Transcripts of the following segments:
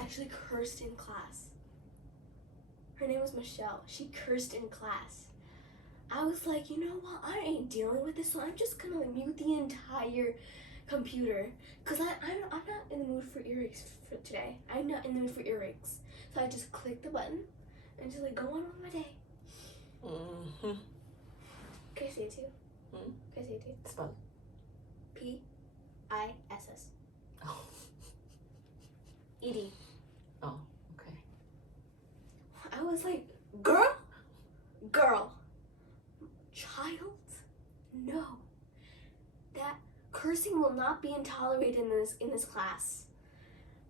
Actually cursed in class. Her name was Michelle. She cursed in class. I was like, you know what? I ain't dealing with this, so I'm just gonna mute the entire computer because I'm not in the mood for earrings for today. I'm not in the mood for earrings, so I just clicked the button and just like go on with my day. Mm-hmm. Can I say it too? Mm-hmm. Can I say it too? Spell. P-I-S-S. Oh. E-D. Oh, okay. I was like, girl, child, no. That cursing will not be tolerated in this class.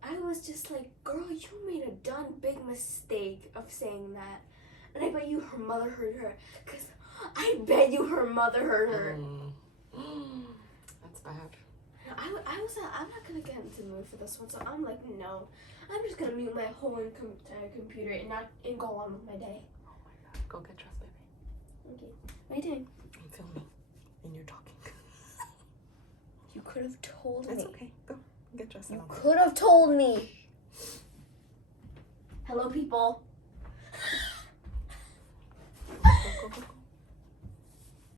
I was just like, girl, you made a done big mistake of saying that. And I bet you her mother heard her. Because I bet you her mother heard her. That's bad. I'm not going to get into the mood for this one. So I'm like, no. I'm just going to mute my whole entire computer and go on with my day. Oh my God. Go get dressed, baby. Okay. What are you doing? I'm filming. And you're talking. You could have told It's me. okay. Go. Get dressed You up. could have told me. Hello, people.